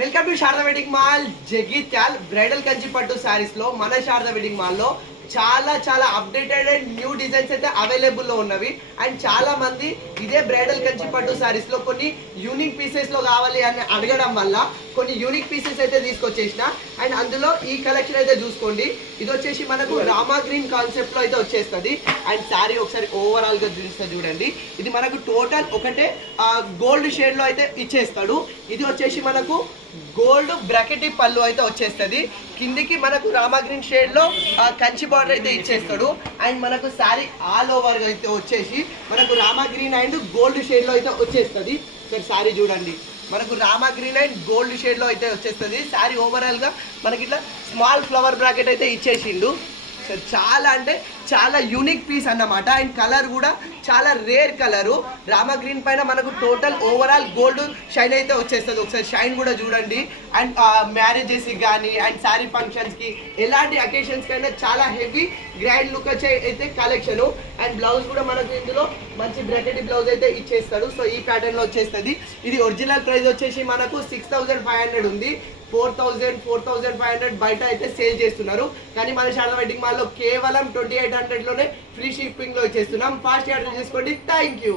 Welcome to Sharada wedding mall Jagtial. Bridal Kanchi పట్టు సారీస్ లో మన శారదా వెడ్డింగ్ మాల్ లో చాలా అప్డేటెడ్ అండ్ న్యూ డిజైన్స్ అయితే అవైలబుల్ లో ఉన్నవి. అండ్ చాలా మంది ఇదే బ్రైడల్ కంచి పట్టు సారీస్ లో కొన్ని యూనిక్ పీసెస్ లో కావాలి అని అడగడం వల్ల కొన్ని యూనిక్ పీసెస్ అయితే తీసుకొచ్చేసిన. అండ్ అందులో ఈ కలెక్షన్ అయితే చూసుకోండి. ఇది వచ్చేసి మనకు రామా గ్రీన్ కాన్సెప్ట్ లో అయితే వచ్చేస్తుంది. అండ్ శారీ ఒకసారి ఓవరాల్ గా చూస్తే చూడండి, ఇది మనకు టోటల్ ఒకటే గోల్డ్ షేడ్ లో అయితే ఇచ్చేస్తాడు. ఇది వచ్చేసి మనకు గోల్డ్ బ్రాకెటీ పళ్ళు అయితే వచ్చేస్తుంది. కిందికి మనకు రామా గ్రీన్ షేడ్ లో కంచి బార్డర్ అయితే ఇచ్చేస్తాడు. అండ్ మనకు శారీ ఆల్ ఓవర్ అయితే వచ్చేసి మనకు Rama green and gold shade లో అయితే వచ్చేస్తుంది. సరే శారీ చూడండి, మనకు Rama green and gold shade లో అయితే వచ్చేస్తుంది. శారీ ఓవరాల్ గా మనకి ఇట్లా స్మాల్ ఫ్లవర్ బ్రాకెట్ అయితే ఇచ్చేసిండు. చాలా అంటే చాలా యూనిక్ పీస్ అన్నమాట. అండ్ కలర్ కూడా చాలా రేర్ కలరు. రామా గ్రీన్ పైన మనకు టోటల్ ఓవరాల్ గోల్డ్ షైన్ అయితే వచ్చేస్తుంది. ఒకసారి షైన్ కూడా చూడండి. అండ్ మ్యారేజెస్కి కానీ అండ్ శారీ ఫంక్షన్స్కి ఎలాంటి అకేషన్స్కి అయినా చాలా హెవీ గ్రాండ్ లుక్ వచ్చే అయితే కలెక్షను. అండ్ బ్లౌజ్ కూడా మనకు ఇందులో మంచి బ్రాకెట్ బ్లౌజ్ అయితే ఇచ్చేస్తాడు. సో ఈ ప్యాటర్న్లో వచ్చేస్తుంది. ఇది ఒరిజినల్ ప్రైస్ వచ్చేసి మనకు 6500 ఉంది. 4500 బయట అయితే సేల్ చేస్తున్నారు. కానీ మన శారదా వెడ్డింగ్ మాల్లో కేవలం 2800లోనే ఫ్రీ షిప్పింగ్లో ఇచ్చేస్తున్నాం. ఫాస్ట్ ఆర్డర్ చేసుకోండి. Thank you.